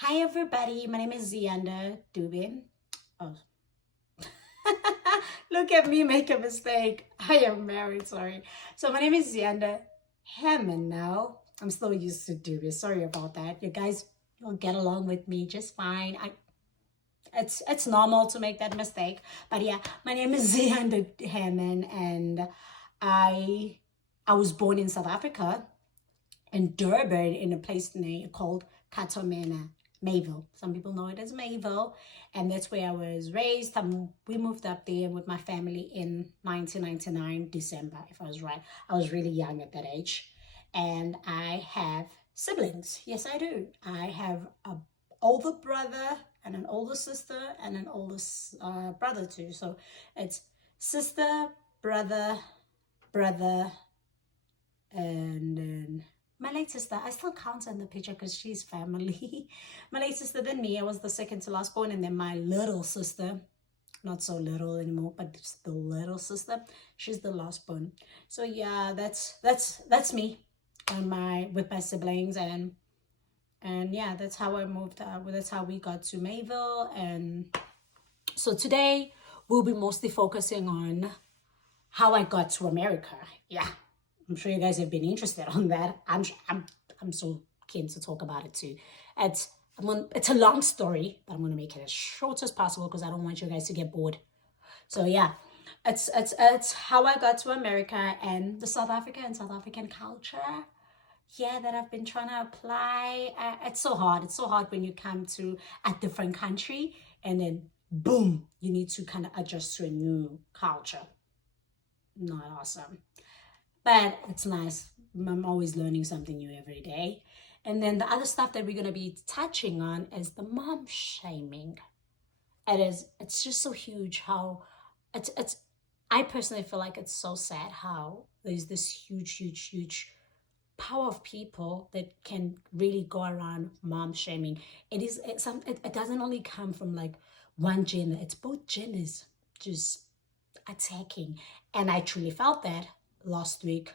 Hi everybody, my name is Zianda Dubin. Oh, look at me make a mistake. I am married, sorry. So my name is Zianda Hammond now. I'm still used to Dubin. Sorry about that. You guys will get along with me just fine. It's normal to make that mistake. But yeah, my name is Zianda Hammond and I I was born in South Africa in Durban in a place called Katomena, Mayville. Some people know it as Mayville, and that's where I was raised. We moved up there with my family in 1999, December, if I was right. I was really young at that age. And I have siblings. Yes, I do. I have a older brother and an older sister and an older brother too. So it's sister, brother, brother, and then my late sister. I still count her in the picture because she's family. My late sister, then me. I was the second to last born, and then my little sister, not so little anymore, but the little sister, she's the last born. So yeah, that's me and my with my siblings, and yeah, that's how I moved. That's how we got to Mayville, and so today we'll be mostly focusing on how I got to America. Yeah, I'm sure you guys have been interested on that. I'm so keen to talk about it too. It's a long story, but I'm gonna make it as short as possible because I don't want you guys to get bored. So yeah, it's how I got to America and the South Africa and South African culture. Yeah, that I've been trying to apply. It's so hard. It's so hard when you come to a different country and then boom, you need to kind of adjust to a new culture. Not awesome. But it's nice. I'm always learning something new every day. And then the other stuff that we're going to be touching on is the mom shaming. It's just so huge how it's I personally feel like it's so sad how there's this huge power of people that can really go around mom shaming. It doesn't only come from like one gender, it's both genders just attacking. And I truly felt that last week.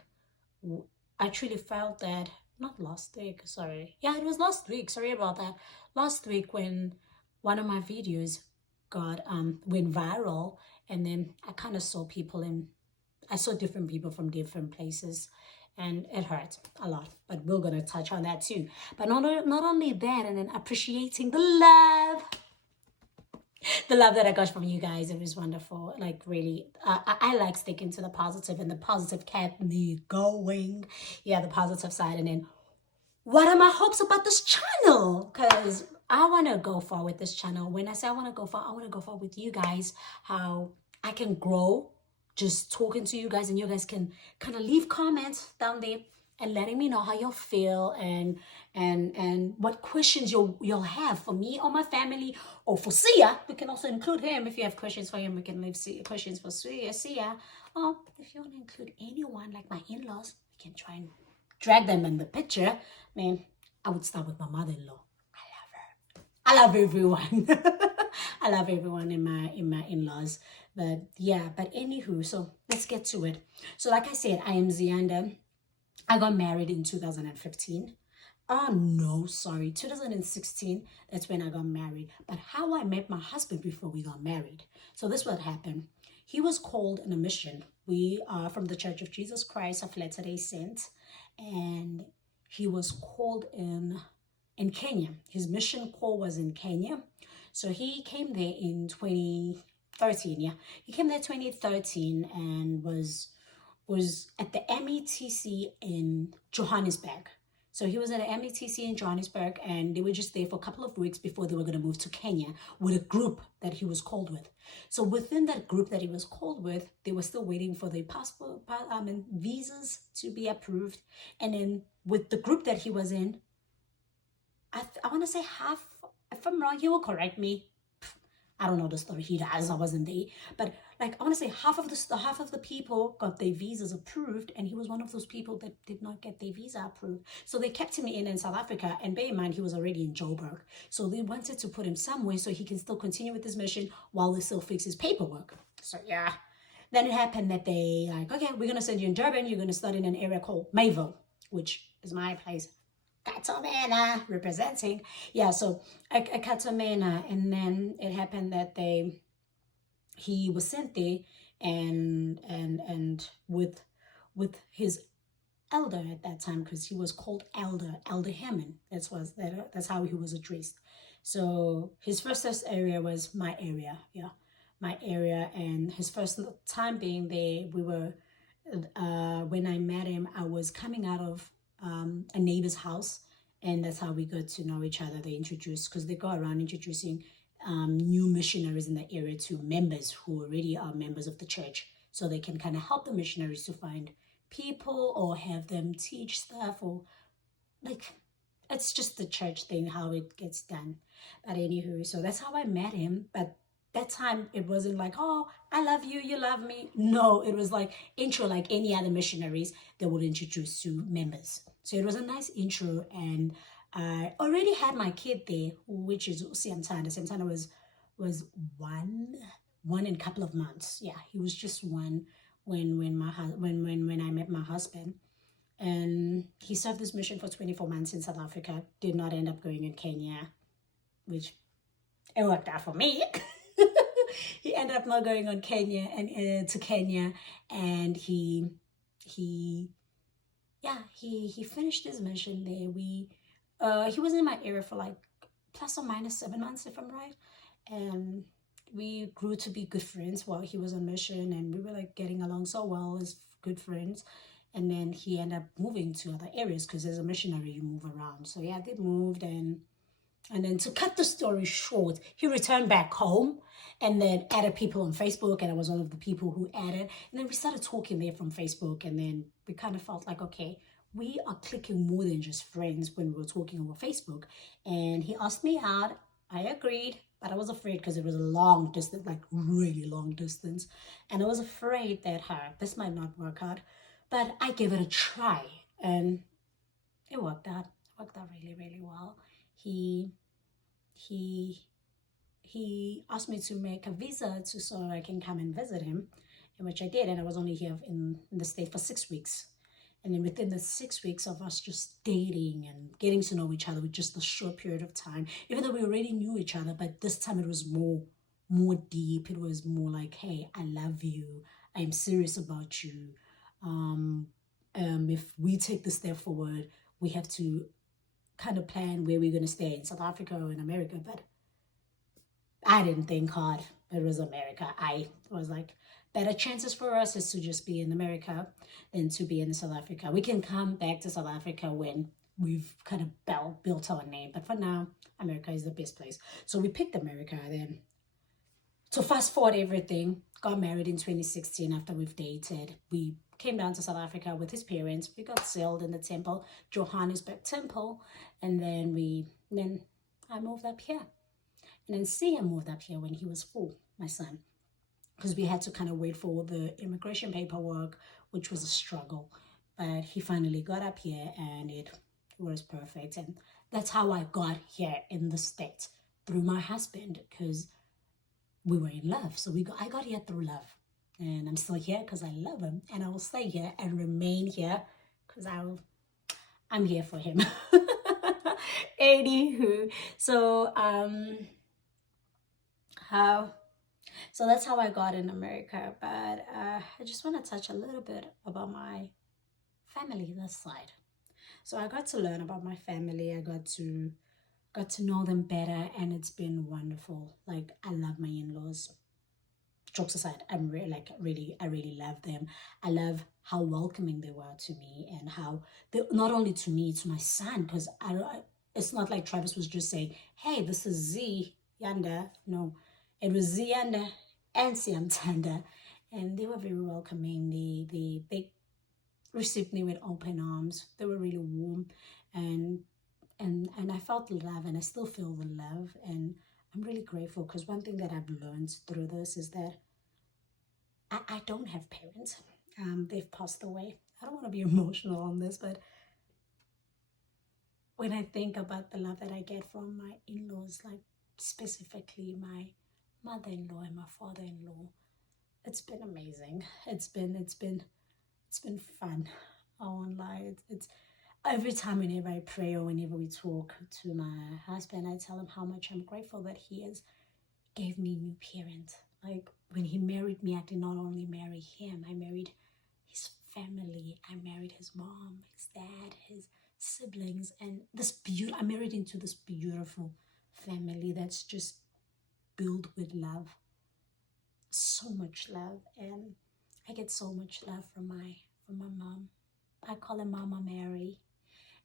I truly felt that, not last week, sorry. Yeah, it was last week. Sorry about that. Last week when one of my videos got went viral, and then I kind of saw people in I saw different people from different places, and it hurt a lot. But we're gonna touch on that too. But not only that, and then appreciating the love that I got from you guys. It was wonderful. Like really, I like sticking to the positive, and the positive kept me going. Yeah, the positive side. And then what are my hopes about this channel? Because I want to go far with this channel. When I say I want to go far, I want to go far with you guys. How I can grow just talking to you guys, and you guys can kind of leave comments down there and letting me know how you'll feel, and what questions you'll have for me or my family or for Sia. We can also include him. If you have questions for him, we can leave questions for Sia. Or if you want to include anyone like my in-laws, we can try and drag them in the picture. Man, I would start with my mother-in-law. I love everyone. I love everyone in my in-laws. But yeah, but anywho, so let's get to it. So like I said, I am Zianda. I got married in 2015. Oh no, sorry, 2016. That's when I got married. But how I met my husband before we got married. So this what happened. He was called in a mission. We are from the Church of Jesus Christ of Latter-day Saints, and he was called in Kenya. His mission call was in Kenya. So he came there in 2013. Yeah, he came there 2013 and was at the METC in Johannesburg. So he was at the METC in Johannesburg, and they were just there for a couple of weeks before they were going to move to Kenya with a group that he was called with. So within that group that he was called with, they were still waiting for the passport and visas to be approved. And then with the group that he was in, I want to say half, if I'm wrong, he will correct me. I don't know the story. He does. I wasn't there, but like I want to say half of the people got their visas approved, and he was one of those people that did not get their visa approved. So they kept him in South Africa, and bear in mind he was already in Joburg. So they wanted to put him somewhere so he can still continue with his mission while they still fix his paperwork. So yeah, then it happened that they like, okay, we're gonna send you in Durban. You're gonna start in an area called Mayville, which is my place. Katomena representing. Yeah, so a Katomena, and then it happened that he was sent there, and with his elder at that time, because he was called Elder Hammond. That's how he was addressed. So his first test area was my area, yeah, my area, and his first time being there, we were when I met him, I was coming out of a neighbor's house, and that's how we got to know each other. They introduced, because they go around introducing new missionaries in the area to members who already are members of the church, so they can kind of help the missionaries to find people or have them teach stuff, or like, it's just the church thing how it gets done. But anywho, so that's how I met him. But that time it wasn't like, oh, I love you, you love me. No, it was like intro, like any other missionaries they would introduce to members. So it was a nice intro, and I already had my kid there, which is Siamtana. Siamtana was one in a couple of months. Yeah, he was just one when I met my husband, and he served this mission for 24 months in South Africa. Did not end up going in Kenya, which it worked out for me. He ended up not going on Kenya and to Kenya, and he he finished his mission there. He was in my area for like plus or minus 7 months, if I'm right, and we grew to be good friends while he was on mission, and we were like getting along so well as good friends. And then he ended up moving to other areas, because as a missionary you move around. So yeah, they moved, and then to cut the story short, he returned back home and then added people on Facebook, and I was one of the people who added. And then we started talking there from Facebook, and then we kind of felt like, okay, we are clicking more than just friends when we were talking over Facebook. And he asked me out. I agreed, but I was afraid because it was a long distance, like really long distance. And I was afraid that this might not work out. But I gave it a try, and it worked out. It worked out really, really well. He he he asked me to make a visa so I can come and visit him, in which I did, and I was only here in the state for 6 weeks. And then within the 6 weeks of us just dating and getting to know each other with just a short period of time, even though we already knew each other, but this time it was more deep. It was more like, hey, I love you. I am serious about you. Um, if we take the step forward, we have to kind of plan where we're going to stay, in South Africa or in America. But I didn't think hard. It was America. I was like, better chances for us is to just be in America than to be in South Africa. We can come back to South Africa when we've kind of built our name. But for now, America is the best place. So we picked America then. To fast forward everything, got married in 2016 after we've dated. We came down to South Africa with his parents. We got sealed in the temple, Johannesburg Temple. And then I moved up here. And then Sia moved up here when he was 4, my son, because we had to kind of wait for the immigration paperwork, which was a struggle. But he finally got up here, and it was perfect. And that's how I got here in the States, through my husband, because we were in love. So I got here through love. And I'm still here because I love him. And I will stay here and remain here because I'm here for him. Anywho, so that's how I got in America. But I just want to touch a little bit about my family this side. So I got to learn about my family. I got to know them better, and it's been wonderful. Like, I love my in-laws. Jokes aside, I really love them. I love how welcoming they were to me, and how they, not only to me, to my son, because it's not like Travis was just saying, hey, this is Z Yanda. No, it was Z Yanda and Siam Tanda, and they were very welcoming. They received me with open arms. They were really warm, and I felt the love, and I still feel the love, and I'm really grateful, because one thing that I've learned through this is that I don't have parents. They've passed away. I don't want to be emotional on this, but when I think about the love that I get from my in-laws, like specifically my mother-in-law and my father-in-law, it's been amazing. It's been fun. I won't lie. every time whenever I pray or whenever we talk to my husband, I tell him how much I'm grateful that he has gave me new parents. Like when he married me, I did not only marry him, I married his family. I married his mom, his dad, his siblings, and I married into this beautiful family that's just built with love, so much love, and I get so much love from my mom. I call her Mama Mary,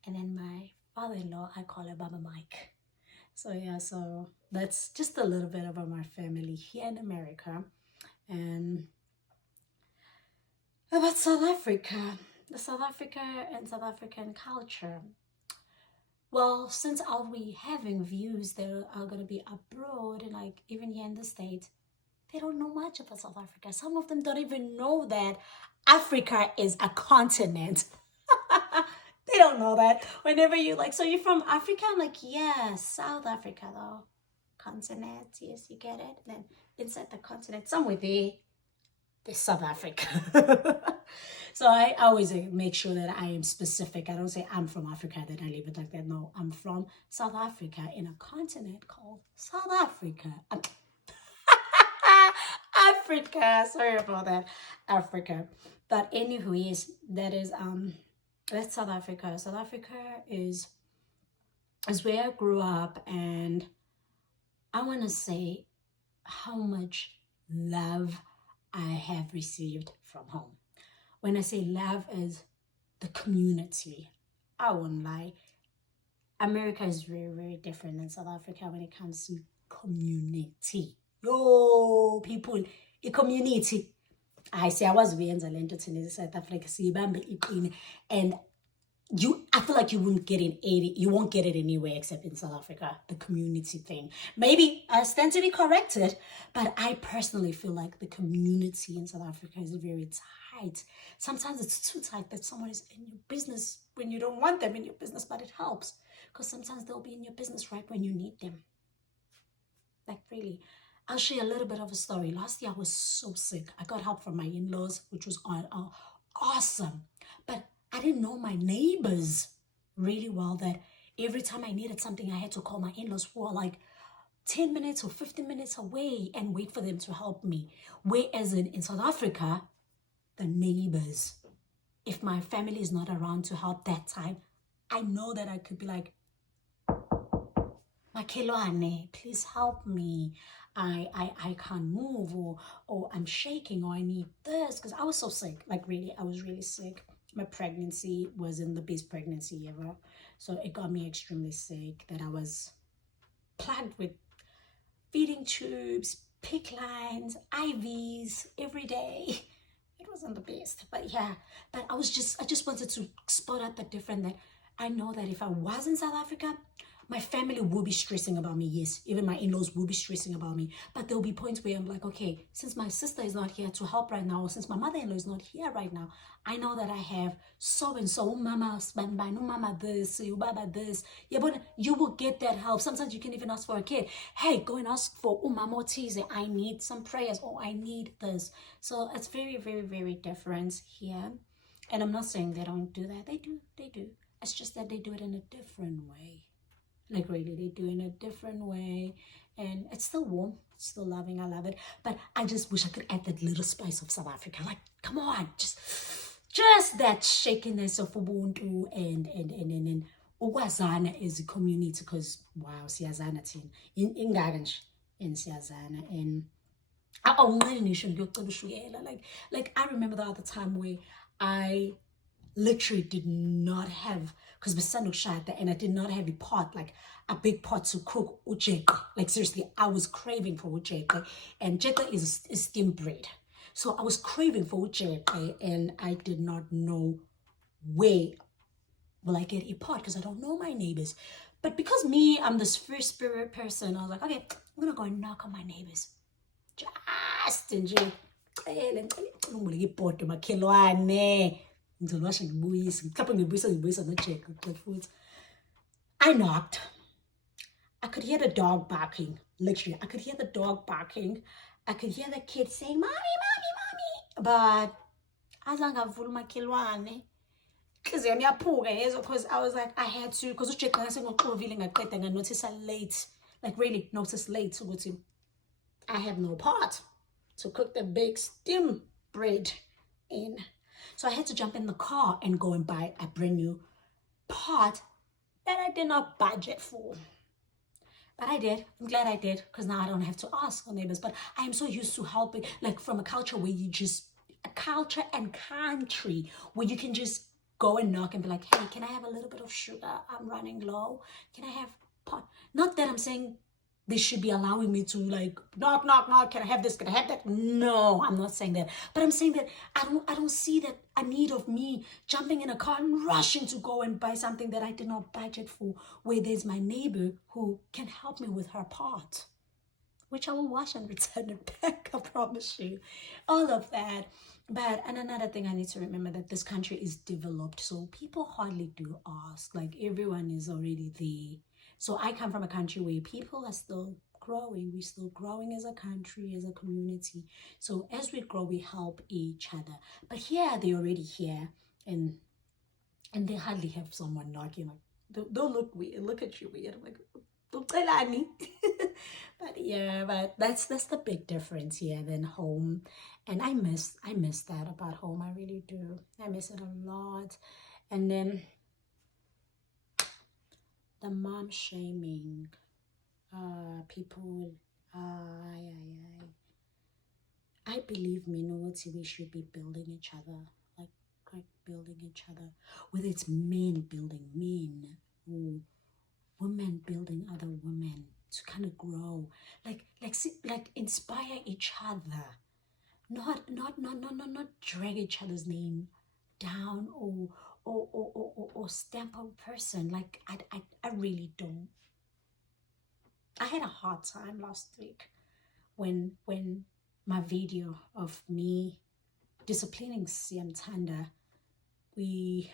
and then my father-in-law, I call her Baba Mike. So yeah, so that's just a little bit about my family here in America. And about South Africa, the South Africa and South African culture. Well, since are we having views that are going to be abroad and like even here in the States, they don't know much about South Africa. Some of them don't even know that Africa is a continent. They don't know that. Whenever you like, so you're from Africa? I'm like, yeah, South Africa though. Continent, yes, you get it. And then inside the continent, somewhere there's South Africa. So I always make sure that I am specific. I don't say I'm from Africa, then I leave it like that. No, I'm from South Africa in a continent called South Africa. Africa. Sorry about that. Africa. But anywho, yes, that's South Africa. South Africa is where I grew up, and I want to say how much love I have received from home. When I say love is the community, I won't lie. America is very, very different than South Africa when it comes to community. Yo, people, a community. I say I was Vienza Lento in South Africa, and I feel like you won't get it anywhere except in South Africa, the community thing. Maybe I stand to be corrected, but I personally feel like the community in South Africa is very tight. Sometimes it's too tight that someone is in your business when you don't want them in your business, but it helps because sometimes they'll be in your business right when you need them. Like really. I'll share a little bit of a story. Last year I was so sick. I got help from my in-laws, which was awesome. But I didn't know my neighbors really well, that every time I needed something, I had to call my in-laws who were like 10 minutes or 15 minutes away and wait for them to help me. Whereas in South Africa, the neighbors, if my family is not around to help that time, I know that I could be like, Makhelwane, please help me. I can't move, or I'm shaking, or I need this, because I was so sick. Like really, I was really sick. My pregnancy wasn't the best pregnancy ever. So it got me extremely sick, that I was plugged with feeding tubes, PICC lines, IVs every day. It wasn't the best, but yeah. But I just wanted to spot out the difference, that I know that if I was in South Africa, my family will be stressing about me. Yes, even my in-laws will be stressing about me. But there'll be points where I'm like, okay, since my sister is not here to help right now, or since my mother-in-law is not here right now, I know that I have so-and-so, mama, no mama this, you baba this. Yeah, but you will get that help. Sometimes you can even ask for a kid. Hey, go and ask for mama Tize. I need some prayers, or I need this. So it's very, very, very different here. And I'm not saying they don't do that. They do. It's just that they do it in a different way. Like really, they do it in a different way, and it's still warm, it's still loving. I love it, but I just wish I could add that little spice of South Africa. Like, come on, just that shakiness of Ubuntu and ukwazana as a community. Because wow, siyazana thina ingaka nje and siyazana, and like I remember the other time where I literally did not have, because my son was shot, and I did not have a pot, like a big pot to cook ujeka. Like seriously, I was craving for ujeka, and jeka is steamed bread. So I was craving for ujeka, and I did not know where will I get a pot, because I don't know my neighbors. But because me, I'm this free spirit person, I was like, okay, I'm gonna go and knock on my neighbors. Just enjoy. I knocked. I could hear the dog barking. Literally, I could hear the dog barking. I could hear the kid saying, "Mommy, mommy, mommy." But azange avula umakhelwane. because I was like, I had to, because I noticed late, like really noticed late. So I have no pot to cook the big steam bread in. So I had to jump in the car and go and buy a brand new pot that I did not budget for. But I did. I'm glad I did, because now I don't have to ask our neighbors. But I am so used to helping, like from a culture where you just, a culture and country where you can just go and knock and be like, hey, can I have a little bit of sugar? I'm running low. Can I have pot? Not that I'm saying they should be allowing me to like knock, knock, knock. Can I have this? Can I have that? No, I'm not saying that. But I'm saying that I don't see that a need of me jumping in a car and rushing to go and buy something that I did not budget for, where there's my neighbor who can help me with her pot, which I will wash and return it back, I promise you. All of that. But, and another thing I need to remember, that this country is developed, so people hardly do ask. Like, everyone is already there. So I come from a country where people are still growing. We're still growing as a country, as a community. So as we grow, we help each other. But here, they're already here, and they hardly have someone knocking. Like, they'll look weird, look at you weird. I'm like, but yeah, but that's the big difference here than home. And I miss that about home. I really do. I miss it a lot. And then the mom shaming, people, I believe we should be building each other, like building each other, whether it's men building men or women building other women to kind of grow, like inspire each other, not drag each other's name down or stamp a person. Like I really don't. I had a hard time last week when my video of me disciplining Siyamthanda, we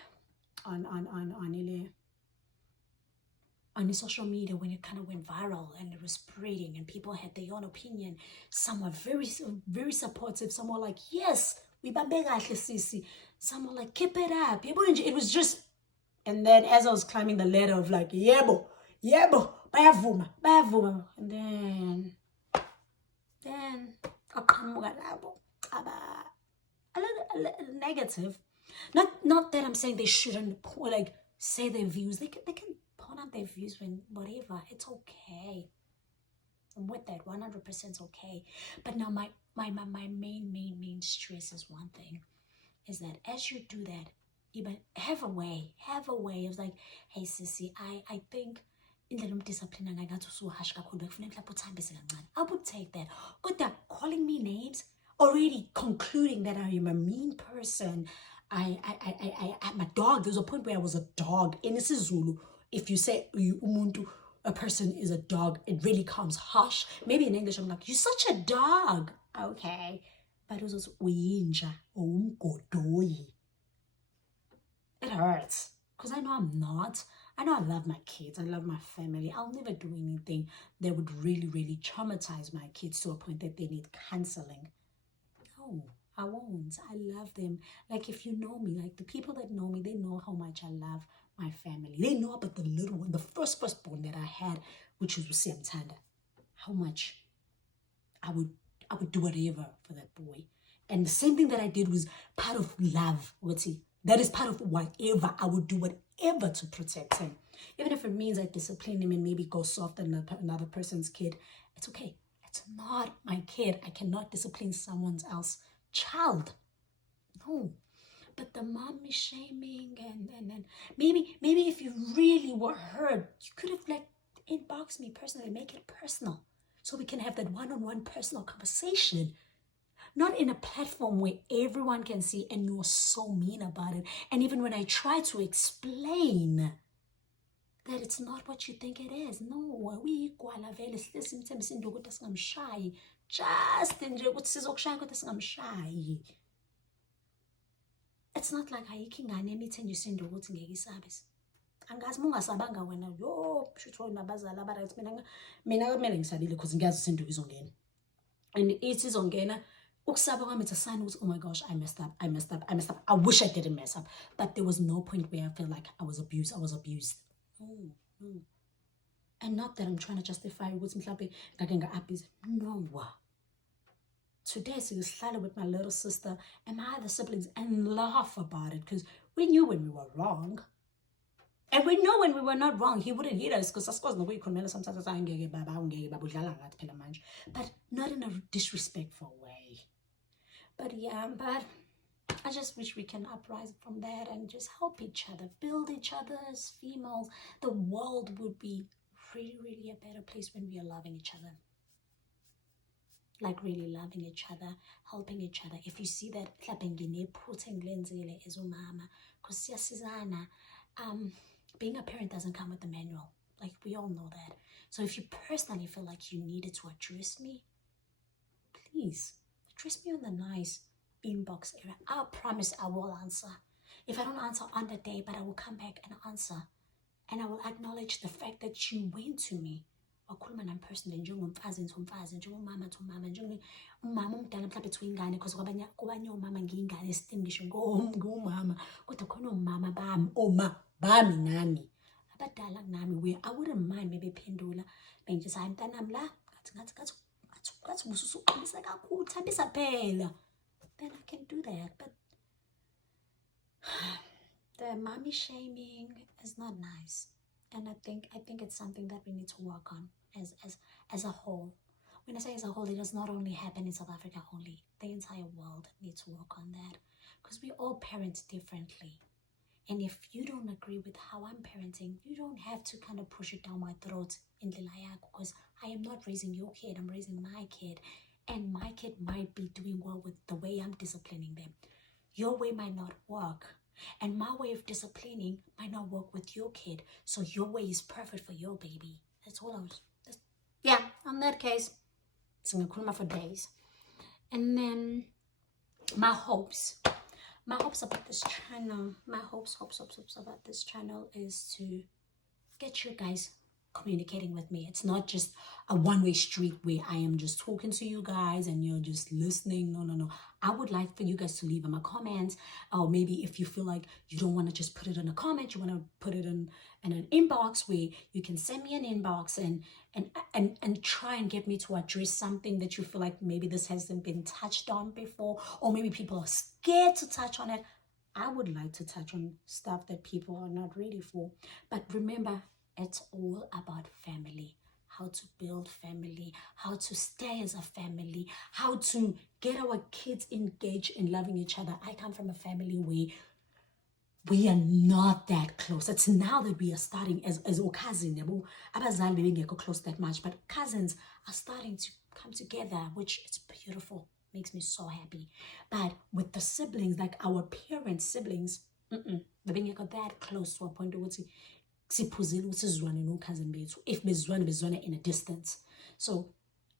on the social media, when it kind of went viral and it was spreading and people had their own opinion. Some were very supportive. Some were like, yes, we babega sisi. Some were like, keep it up. It was just, and then as I was climbing the ladder of like, yebo, bayavuma. And then a little negative. Not that I'm saying they shouldn't like say their views. They can point out their views when whatever. It's okay. I'm with that. 100% okay. But now my main stress is one thing, is that as you do that, even have a way of like, hey sissy, I think in the discipline and I got to so harsh I would take that. But they're calling me names, already concluding that I am a mean person. I'm a dog. There's a point where I was a dog. In isiZulu, if you say umuntu, a person is a dog, it really comes harsh. Maybe in English I'm like, you're such a dog. Okay. But it was also uyinja or umgodoyi. It hurts because I know I'm not. I know I love my kids. I love my family. I'll never do anything that would really traumatize my kids to a point that they need counseling. No, I won't. I love them. Like, if you know me, like the people that know me, they know how much I love my family. They know about the little one, the firstborn that I had, which was Siyamthanda. How much I would do whatever for that boy. And the same thing that I did was part of love. That is part of whatever. I would do whatever to protect him. Even if it means I discipline him and maybe go soft on another person's kid. It's okay. It's not my kid. I cannot discipline someone else's child. No. But the mommy shaming and maybe if you really were hurt, you could have like inboxed me personally, make it personal. So we can have that one-on-one personal conversation. Not in a platform where everyone can see and you're so mean about it. And even when I try to explain that it's not what you think it is. No, we equal vele sisimthembisa ukuthi singamshayi. Just nje ukuthi sizokushaya kodwa singamshayi. It's not like ayikho ingane emithenjisa induku ukuthi ngeke isabe. Angazi mungasabanga wena yo shutho nabazali abaright mina kumele ngisabile because ngiyazi isinduku izongena. And it izongena Ukusaba kwami, it's a sign was, oh my gosh, I messed up, I messed up, I messed up. I wish I didn't mess up. But there was no point where I felt like I was abused. I was abused. No, no. And not that I'm trying to justify what's mhlawumbe ngake nga-abuse. No. Today, so you with my little sister and my other siblings and laugh about it because we knew when we were wrong. And we know when we were not wrong, he wouldn't hit us because I the way sometimes but not in a disrespectful way. But yeah, but I just wish we can uprise from that and just help each other, build each other as females. The world would be really, really a better place when we are loving each other. Like really loving each other, helping each other. If you see that, being a parent doesn't come with the manual. Like, we all know that. So if you personally feel like you needed to address me, please address me on the nice inbox area. I promise I will answer. If I don't answer on the day, but I will come back and answer. And I will acknowledge the fact that you went to me. Wakhuluma nami personally njengomfazi nomfazi, njengomama nomama, njengomama omdala mhlawumbe ethi uyingane because kwabanye omama ngiyingane still ngisho ngomama kodwa khona omama bami, bami nami abadala kunami. I wouldn't mind bebephendula bengithi hayi mntanami la ngathi bususuqinisa kakhulu, thambisa phela. Then I can do that. But the mommy shaming is not nice. And I think it's something that we need to work on as a whole. When I say as a whole, it does not only happen in South Africa only. The entire world needs to work on that. Because we all parent differently. And if you don't agree with how I'm parenting, you don't have to kind of push it down my throat in Lilayak, because I am not raising your kid, I'm raising my kid. And my kid might be doing well with the way I'm disciplining them. Your way might not work. And my way of disciplining might not work with your kid. So your way is perfect for your baby. That's all I was. Yeah, on that case, it's going to for days. And then my hopes about this channel, my hopes about this channel is to get you guys communicating with me. It's not just a one-way street where I am just talking to you guys and you're just listening. No. I would like for you guys to leave them a comment, or maybe if you feel like you don't want to just put it in a comment, you want to put it in an inbox where you can send me an inbox and try and get me to address something that you feel like maybe this hasn't been touched on before, or maybe people are scared to touch on it. I would like to touch on stuff that people are not ready for. But remember, it's all about family, how to build family, how to stay as a family, how to get our kids engaged in loving each other. I come from a family where we are not that close. It's now that we are starting as cousins. Abazali bengekho close that much, but cousins are starting to come together, which is beautiful. Makes me so happy. But with the siblings, like our parents' siblings, they bengekho that close to a point where if bezwane in a distance. So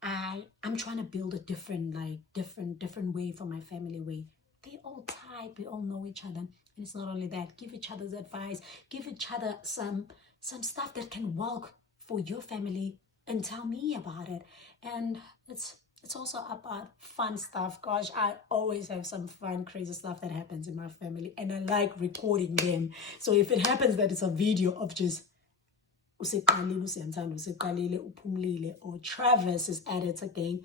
I'm trying to build a different way for my family, way they all tight, we all know each other. And it's not only that, give each other's advice, give each other some stuff that can work for your family, and tell me about it. And it's also about fun stuff. Gosh, I always have some fun, crazy stuff that happens in my family, and I like recording them. So if it happens that it's a video of just or Travis is at it again,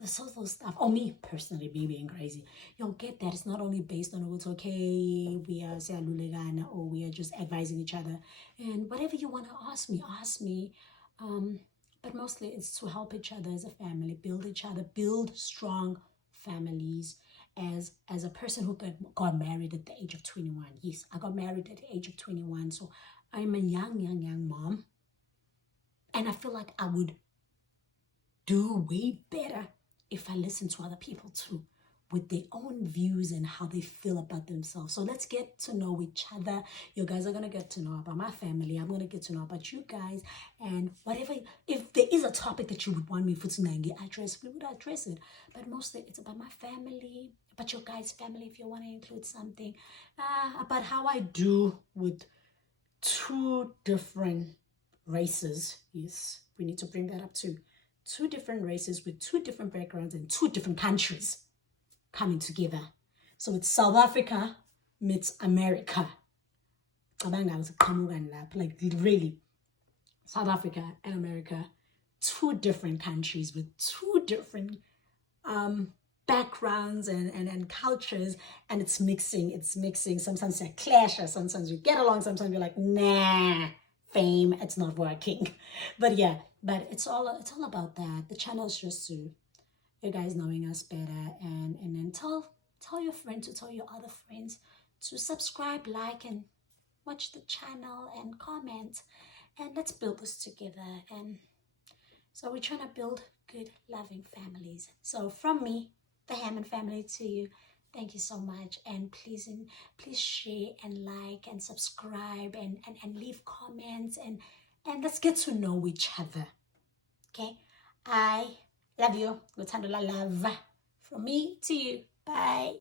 the social stuff, or me personally being crazy, you'll get that it's not only based on what's okay, we are seyalulegana, or we are just advising each other. And whatever you want to ask me. But mostly it's to help each other as a family, build each other, build strong families. As a person who got married at the age of 21. Yes, I got married at the age of 21. So I'm a young mom. And I feel like I would do way better if I listen to other people too, with their own views and how they feel about themselves. So let's get to know each other. You guys are going to get to know about my family. I'm going to get to know about you guys. And whatever, if there is a topic that you would want me to address, we would address it. But mostly it's about my family, about your guys' family, if you want to include something, about how I do with 2 different races. Yes, we need to bring that up too. 2 different races with 2 different backgrounds in 2 different countries. coming together. So it's South Africa meets America. Like really, South Africa and America, two different countries with two different backgrounds and cultures, and it's mixing. Sometimes they clash, or sometimes you get along, sometimes you're like, nah, fame, it's not working. But yeah, but it's all about that. The channel is just to you guys knowing us better, and then tell your friends to tell your other friends to subscribe, like, and watch the channel and comment, and let's build this together. And so we're trying to build good, loving families. So from me, the Hammond family, to you, thank you so much. And please share and like and subscribe and leave comments, and let's get to know each other. Okay? I love you. Love from me to you. Bye.